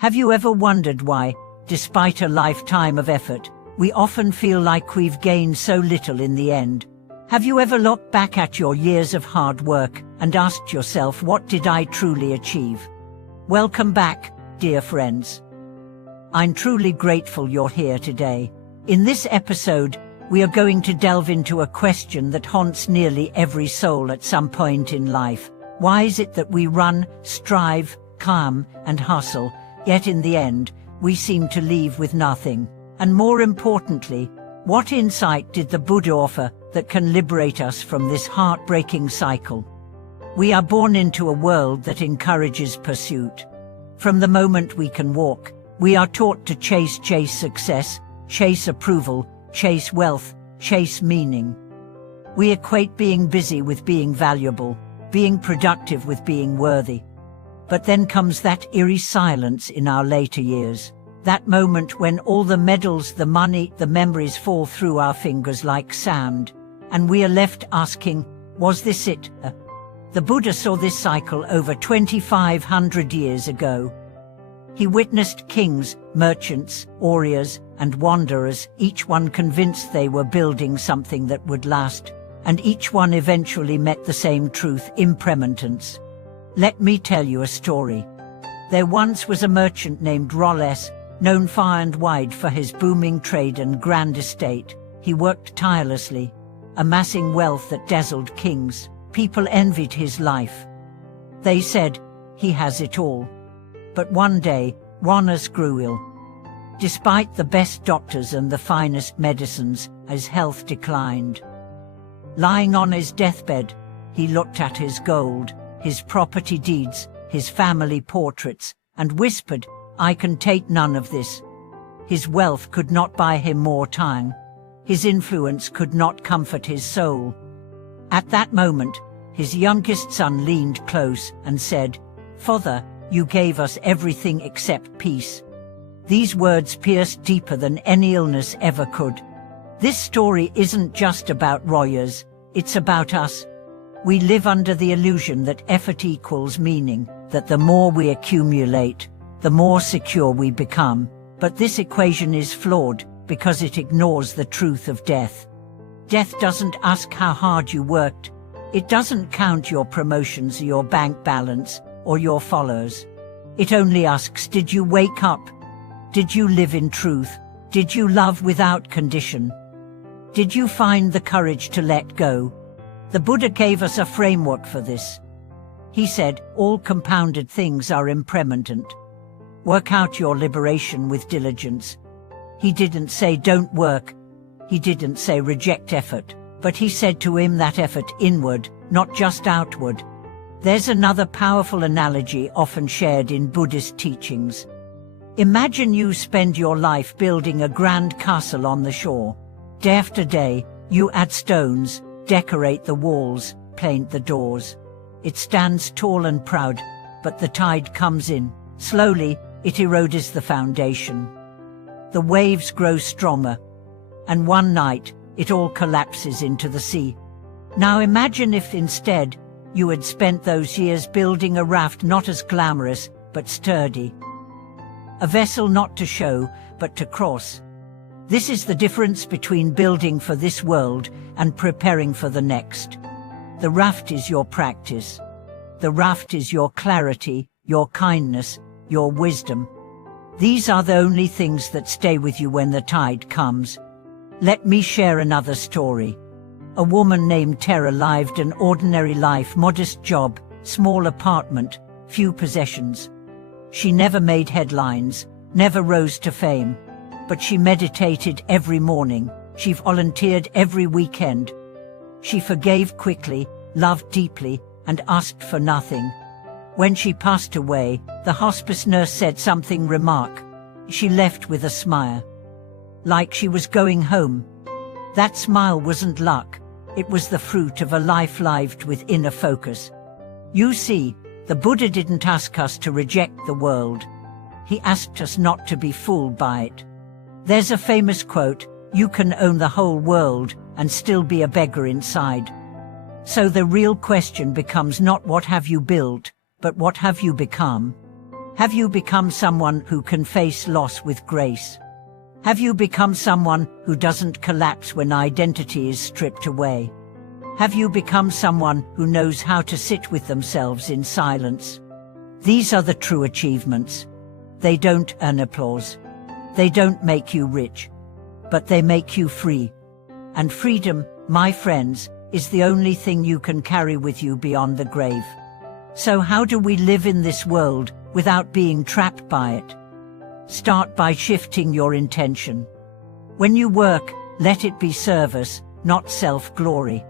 Have you ever wondered why, despite a lifetime of effort, we often feel like we've gained so little in the end? Have you ever looked back at your years of hard work and asked yourself, what did I truly achieve? Welcome back, dear friends. I'm truly grateful you're here today. In this episode, we are going to delve into a question that haunts nearly every soul at some point in life. Why is it that we run, strive, climb, and hustle, yet in the end, we seem to leave with nothing? And more importantly, what insight did the Buddha offer that can liberate us from this heartbreaking cycle? We are born into a world that encourages pursuit. From the moment we can walk, we are taught to chase success, chase approval, chase wealth, chase meaning. We equate being busy with being valuable, being productive with being worthy. But then comes that eerie silence in our later years. That moment when all the medals, the money, the memories fall through our fingers like sand, and we are left asking, was this it? The Buddha saw this cycle over 2,500 years ago. He witnessed kings, merchants, warriors, and wanderers, each one convinced they were building something that would last, and each one eventually met the same truth: impermanence. Let me tell you a story. There once was a merchant named Rolles, known far and wide for his booming trade and grand estate. He worked tirelessly, amassing wealth that dazzled kings. People envied his life. They said, "He has it all." But one day, Rolles grew ill. Despite the best doctors and the finest medicines, his health declined. Lying on his deathbed, he looked at his gold, his property deeds, his family portraits, and whispered, "I can take none of this." His wealth could not buy him more time. His influence could not comfort his soul. At that moment, his youngest son leaned close and said, "Father, you gave us everything except peace." These words pierced deeper than any illness ever could. This story isn't just about Rolles, it's about us. We live under the illusion that effort equals meaning, that the more we accumulate, the more secure we become. But this equation is flawed because it ignores the truth of death. Death doesn't ask how hard you worked. It doesn't count your promotions, your bank balance, or your followers. It only asks, did you wake up? Did you live in truth? Did you love without condition? Did you find the courage to let go? The Buddha gave us a framework for this. He said, all compounded things are impermanent. Work out your liberation with diligence. He didn't say don't work. He didn't say reject effort. But he said to him that effort inward, not just outward. There's another powerful analogy often shared in Buddhist teachings. Imagine you spend your life building a grand castle on the shore. Day after day, you add stones, decorate the walls, paint the doors. It stands tall and proud, but the tide comes in. Slowly, it erodes the foundation. The waves grow stronger, and one night, it all collapses into the sea. Now imagine if instead, you had spent those years building a raft not as glamorous, but sturdy. A vessel not to show, but to cross. This is the difference between building for this world and preparing for the next. The raft is your practice. The raft is your clarity, your kindness, your wisdom. These are the only things that stay with you when the tide comes. Let me share another story. A woman named Tara lived an ordinary life, modest job, small apartment, few possessions. She never made headlines, never rose to fame, but she meditated every morning, she volunteered every weekend. She forgave quickly, loved deeply, and asked for nothing. When she passed away, the hospice nurse said something remarkable. She left with a smile, like she was going home. That smile wasn't luck. It was the fruit of a life lived with inner focus. You see, the Buddha didn't ask us to reject the world. He asked us not to be fooled by it. There's a famous quote, "You can own the whole world and still be a beggar inside." So the real question becomes not what have you built, but what have you become? Have you become someone who can face loss with grace? Have you become someone who doesn't collapse when identity is stripped away? Have you become someone who knows how to sit with themselves in silence? These are the true achievements. They don't earn applause. They don't make you rich, but they make you free. And freedom, my friends, is the only thing you can carry with you beyond the grave. So how do we live in this world without being trapped by it? Start by shifting your intention. When you work, let it be service, not self-glory.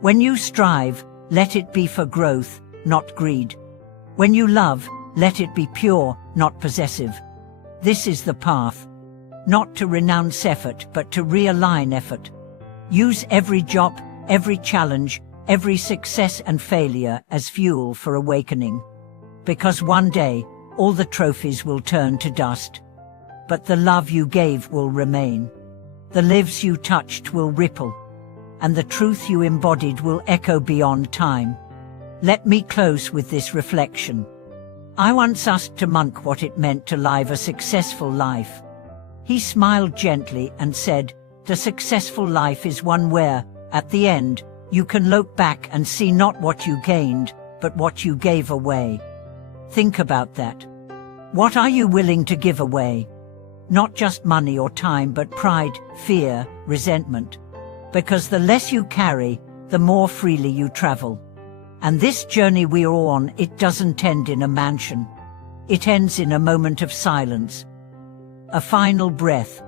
When you strive, let it be for growth, not greed. When you love, let it be pure, not possessive. This is the path. Not to renounce effort, but to realign effort. Use every job, every challenge, every success and failure as fuel for awakening. Because one day, all the trophies will turn to dust. But the love you gave will remain. The lives you touched will ripple. And the truth you embodied will echo beyond time. Let me close with this reflection. I once asked a monk what it meant to live a successful life. He smiled gently and said, "The successful life is one where, at the end, you can look back and see not what you gained, but what you gave away." Think about that. What are you willing to give away? Not just money or time, but pride, fear, resentment. Because the less you carry, the more freely you travel. And this journey we are on, it doesn't end in a mansion. It ends in a moment of silence. A final breath.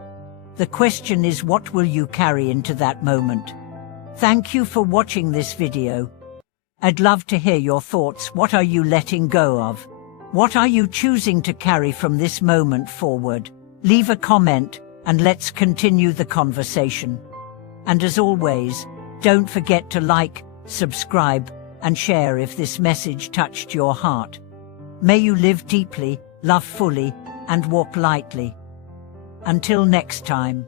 The question is, what will you carry into that moment? Thank you for watching this video. I'd love to hear your thoughts. What are you letting go of? What are you choosing to carry from this moment forward? Leave a comment and let's continue the conversation. And as always, don't forget to like, subscribe, and share if this message touched your heart. May you live deeply, love fully, and walk lightly. Until next time.